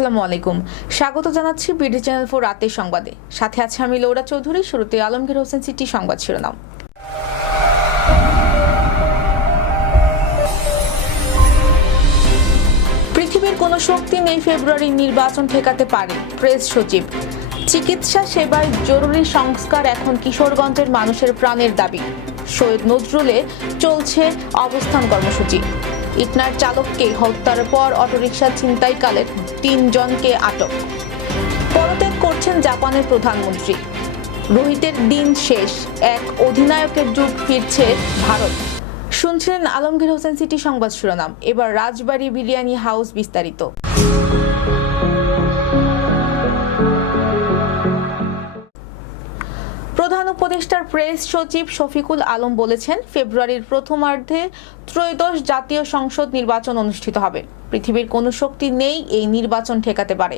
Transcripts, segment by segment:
আসসালামু আলাইকুম। স্বাগত জানাচ্ছি বিডি চ্যানেল ফোর রাতের সংবাদে। সাথে আছে আমি লৌরা চৌধুরী, শুরুতে আলমগীর হোসেন সিটি সংবাদ শিরোনাম। পৃথিবীর কোনো শক্তি নেই ফেব্রুয়ারির নির্বাচন ঠেকাতে পারে, প্রেস সচিব। চিকিৎসা সেবায় জরুরি সংস্কার এখন কিশোরগঞ্জের মানুষের প্রাণের দাবি। সৈয়দ নজরুলে চলছে অবস্থান কর্মসূচি। ইটনার চালককে হত্যার পর অটোরিকশা ছিনতাইকালে তিনজনকে আটক। পদত্যাগ করছেন জাপানের প্রধানমন্ত্রী। রোহিতের দিন শেষ। এক অধিনায়কের যুগ ফিরছে ভারত। শুনছিলেন আলমগীর হোসেন সিটি সংবাদ শিরোনাম। এবার রাজবাড়ি বিরিয়ানি হাউস বিস্তারিত। উপদেষ্টার প্রেস সচিব শফিকুল আলম বলেছেন, ফেব্রুয়ারির প্রথমার্ধে ত্রয়োদশ জাতীয় সংসদ নির্বাচন অনুষ্ঠিত হবে। পৃথিবীর কোনো শক্তি নেই এই নির্বাচন ঠেকাতে পারে।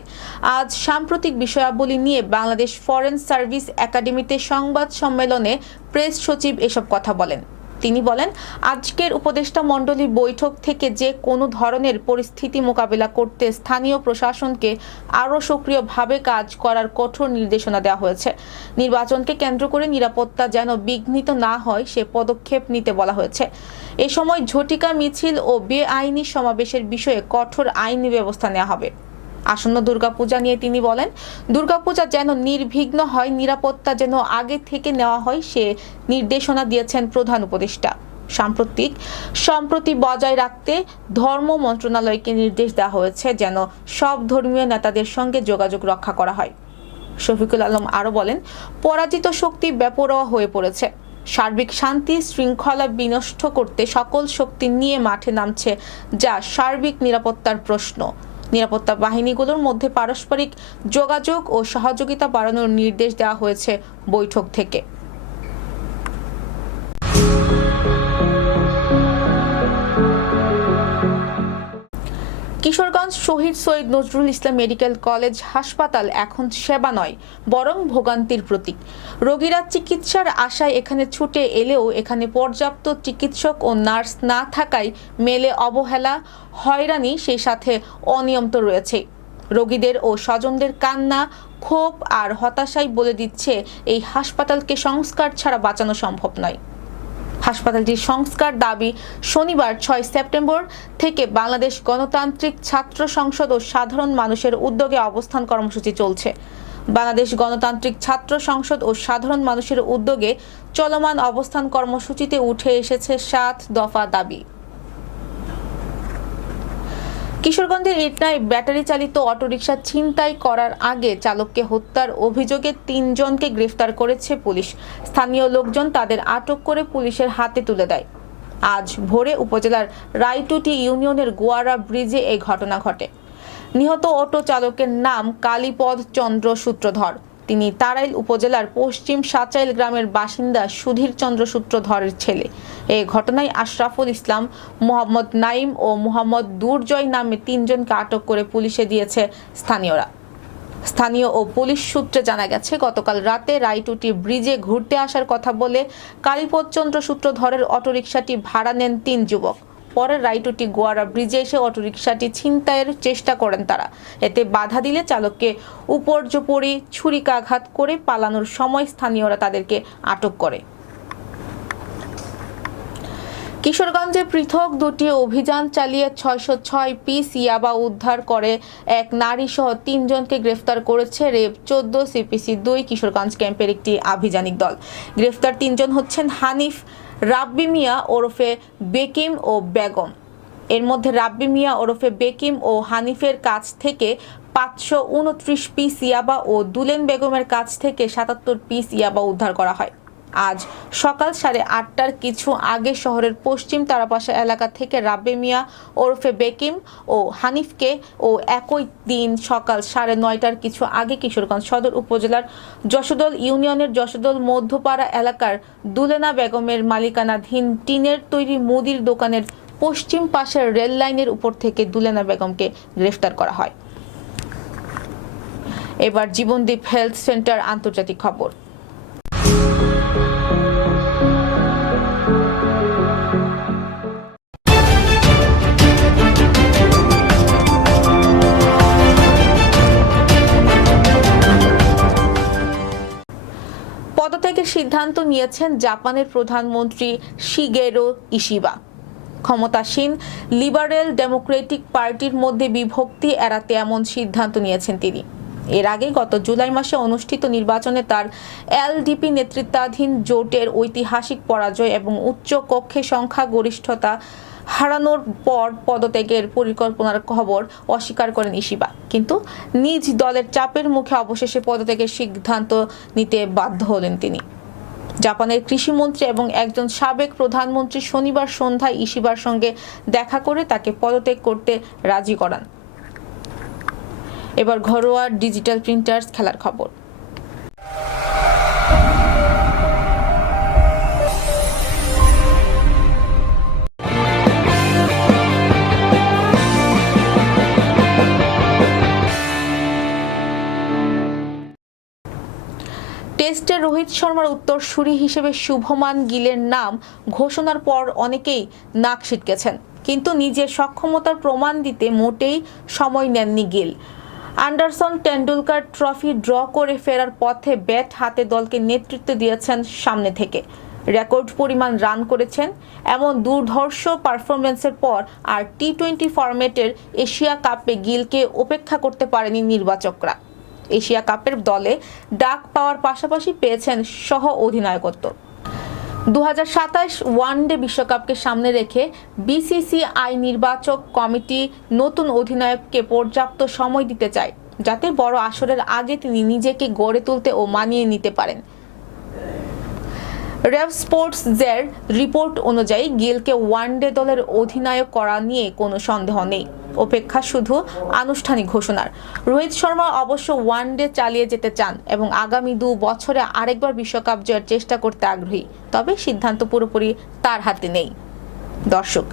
আজ সাম্প্রতিক বিষয়াবলী নিয়ে বাংলাদেশ ফরেন সার্ভিস একাডেমিতে সংবাদ সম্মেলনে প্রেস সচিব এসব কথা বলেন। তিনি বলেন, আজকের উপদেষ্টা মণ্ডলীর বৈঠক থেকে যে কোনো ধরনের পরিস্থিতি মোকাবেলা করতে স্থানীয় প্রশাসনকে আরও সক্রিয়ভাবে কাজ করার কঠোর নির্দেশনা দেওয়া হয়েছে। নির্বাচনকে কেন্দ্র করে নিরাপত্তা যেন বিঘ্নিত না হয়, সে পদক্ষেপ নিতে বলা হয়েছে। এ সময় ঝটিকা মিছিল ও বেআইনি সমাবেশের বিষয়ে কঠোর আইনি ব্যবস্থা নেওয়া হবে। আসন্ন দুর্গাপূজা নিয়ে তিনি বলেন, দুর্গাপূজা যেন নির্বিঘ্ন হয়, নিরাপত্তা যেন আগে থেকে নেওয়া হয়, সে নির্দেশনা দিয়েছেন প্রধান উপদেষ্টা। সাম্প্রতিক, সম্প্রতি বজায় রাখতে ধর্ম মন্ত্রণালয়কে নির্দেশ দেওয়া হয়েছে যেন সব ধর্মীয় নেতাদের সঙ্গে যোগাযোগ রক্ষা করা হয়। শফিকুল আলম আরও বলেন, পরাজিত শক্তি বেপরোয়া হয়ে পড়েছে। সার্বিক শান্তি, শৃঙ্খলা বিনষ্ট করতে সকল শক্তি নিয়ে মাঠে নামছে যা সার্বিক নিরাপত্তার প্রশ্ন। নিরাপত্তা বাহিনীগুলোর মধ্যে পারস্পরিক যোগাযোগ ও সহযোগিতা বাড়ানোর নির্দেশ দেওয়া হয়েছে বৈঠক থেকে। কিশোরগঞ্জ শহীদ সৈয়দ নজরুল ইসলাম মেডিকেল কলেজ হাসপাতাল এখন সেবা নয়, বরং ভোগান্তির প্রতীক। রোগীরা চিকিৎসার আশায় এখানে ছুটে এলেও এখানে পর্যাপ্ত চিকিৎসক ও নার্স না থাকায় মেলে অবহেলা, হয়রানি, সেই সাথে অনিয়ম রয়েছে। রোগীদের ও স্বজনদের কান্না, ক্ষোভ আর হতাশাই বলে দিচ্ছে এই হাসপাতালকে সংস্কার ছাড়া বাঁচানো সম্ভব নয়। হাসপাতালটির সংস্কার দাবি শনিবার ছয় সেপ্টেম্বর থেকে বাংলাদেশ গণতান্ত্রিক ছাত্র সংসদ ও সাধারণ মানুষের উদ্যোগে অবস্থান কর্মসূচি চলছে। বাংলাদেশ গণতান্ত্রিক ছাত্র সংসদ ও সাধারণ মানুষের উদ্যোগে চলমান অবস্থান কর্মসূচিতে উঠে এসেছে সাত দফা দাবি। কিশোরগঞ্জের ইটনায় ব্যাটারি চালিত অটোরিকশা ছিনতাই করার আগে চালককে হত্যার অভিযোগে তিনজনকে গ্রেফতার করেছে পুলিশ। স্থানীয় লোকজন তাদের আটক করে পুলিশের হাতে তুলে দেয়। আজ ভোরে উপজেলার রাইটুটি ইউনিয়নের গোয়ারা ব্রিজে এই ঘটনা ঘটে। নিহত অটো চালকের নাম কালীপদ চন্দ্র সূত্রধর। তিনি তারাইল উপজেলার পশ্চিম সাচাইল গ্রামের বাসিন্দা সুধীর চন্দ্র সূত্রধরের ছেলে। এ ঘটনায় আশরাফুল ইসলাম, মোহাম্মদ নাইম ও মোহাম্মদ দুর্জয় নামে তিনজনকে আটক করে পুলিশে দিয়েছে স্থানীয়রা। স্থানীয় ও পুলিশ সূত্রে জানা গেছে, গতকাল রাতে রায়টুটি ব্রিজে ঘুরতে আসার কথা বলে কালীপদচন্দ্র সূত্রধরের অটোরিকশাটি ভাড়া নেন তিন যুবক। পরে রাইটুটি গোয়ারা ব্রিজে এসে অটোরিকশাটি ছিনতাইয়ের চেষ্টা করেন তারা। এতে বাধা দিলে চালককে উপর্যপরি ছুরিকাঘাত করে পালানোর সময় স্থানীয়রা তাদেরকে আটক করে। কিশোরগঞ্জে পৃথক দুটি অভিযান চালিয়ে ছয়শো ছয় পিস ইয়াবা উদ্ধার করে এক নারী সহ তিনজনকে গ্রেফতার করেছে রেব চোদ্দ সিপিসি দুই কিশোরগঞ্জ ক্যাম্পের একটি আভিযানিক দল। গ্রেফতার তিনজন হচ্ছেন হানিফ, রাব্বি মিয়া ওরফে বেকিম ও বেগম। এর মধ্যে রাব্বি মিয়া ওরফে বেকিম ও হানিফের কাছ থেকে পাঁচশো উনত্রিশ পিস ইয়াবা ও দুলেন বেগমের কাছ থেকে সাতাত্তর পিস ইয়াবা উদ্ধার করা হয়। আজ সকাল সাড়ে আটটার কিছু আগে শহরের পশ্চিম তারাপাশা এলাকা থেকে রাব্বে মিয়া, ওরফে বেকিম ও হানিফকে ও একই দিন সকাল সাড়ে নয়টার কিছু আগে কিশোরগঞ্জ সদর উপজেলার যশোদল ইউনিয়নের যশোদল মধ্যপাড়া এলাকার দুলেনা বেগমের মালিকানাধীন টিনের তৈরি মুদির দোকানের পশ্চিম পাশের রেল লাইনের উপর থেকে দুলেনা বেগমকে গ্রেফতার করা হয়। এবার জীবনদীপ হেলথ সেন্টার আন্তর্জাতিক খবর। সিদ্ধান্ত নিয়েছেন জাপানের প্রধানমন্ত্রী শিগেরো ইশিবা। ক্ষমতাসীন লিবারেল ডেমোক্রেটিক পার্টির মধ্যে বিভক্তি এড়াতে এমন সিদ্ধান্ত নিয়েছেন তিনি। এর আগে গত জুলাই মাসে অনুষ্ঠিত নির্বাচনে তার এলডিপি নেতৃত্বাধীন জোটের ঐতিহাসিক পরাজয় এবং উচ্চ কক্ষে সংখ্যাগরিষ্ঠতা হারানোর পর পদত্যাগের পরিকল্পনার খবর অস্বীকার করেন ইশিবা। কিন্তু নিজ দলের চাপের মুখে অবশেষে পদত্যাগের সিদ্ধান্ত নিতে বাধ্য হলেন তিনি। জাপানের কৃষিমন্ত্রী এবং একজন সাবেক প্রধানমন্ত্রী শনিবার সন্ধ্যায় ইশিবার সঙ্গে দেখা করে তাকে পদত্যাগ করতে রাজি করান। এবার ঘরোয়া ডিজিটাল প্রিন্টার্স খেলার খবর। টেস্টে রোহিত শর্মার উত্তরসূরি হিসেবে শুভমান গিলের নাম ঘোষণার পর অনেকেই নাক ছিটকেছেন। কিন্তু নিজের সক্ষমতার প্রমাণ দিতে মোটেই সময় নেননি Gill. Anderson Tendulkar trophy draw করে ফেরার পথে ব্যাট হাতে দলকে নেতৃত্ব দিয়েছেন সামনে থেকে। রেকর্ড পরিমাণ রান করেছেন এমন দুর্ধর্ষ পারফরমেন্সের পর আর টি টোয়েন্টি ফরম্যাটের এশিয়া কাপে গিলকে উপেক্ষা করতে পারেনি নির্বাচকরা। এশিয়া কাপের দলে ডাক পাওয়ার পাশাপাশি পেয়েছেন সহ অধিনায়কত্ব। দু হাজার ওয়ানডে বিশ্বকাপকে সামনে রেখে বিসিসিআই নির্বাচক কমিটি নতুন অধিনায়ককে পর্যাপ্ত সময় দিতে চায়, যাতে বড় আসরের আগে তিনি নিজেকে গড়ে তুলতে ও মানিয়ে নিতে পারেন। রেভ স্পোর্টস জের রিপোর্ট অনুযায়ী গিলকে ওয়ানডে দলের অধিনায়ক করা নিয়ে কোনো সন্দেহ নেই। অপেক্ষা শুধু আনুষ্ঠানিক ঘোষণার। রোহিত শর্মা অবশ্য ওয়ানডে চালিয়ে যেতে চান এবং আগামী দু বছরে আরেকবার বিশ্বকাপ জয়ের চেষ্টা করতে আগ্রহী। তবে সিদ্ধান্ত পুরোপুরি তার হাতে নেই। দর্শক,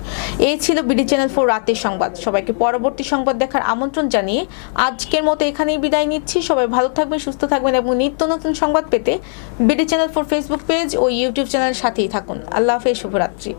এই ছিল বিডি চ্যানেল ফোর রাতের সংবাদ। সবাইকে পরবর্তী সংবাদ দেখার আমন্ত্রণ জানিয়ে আজকের মতো এখানেই বিদায় নিচ্ছি। সবাই ভালো থাকবেন, সুস্থ থাকবেন এবং নিত্য নতুন সংবাদ পেতে BD channel four Facebook page ও ইউটিউব চ্যানেলের সাথেই থাকুন। আল্লাহ হাফেজ, শুভরাত্রি।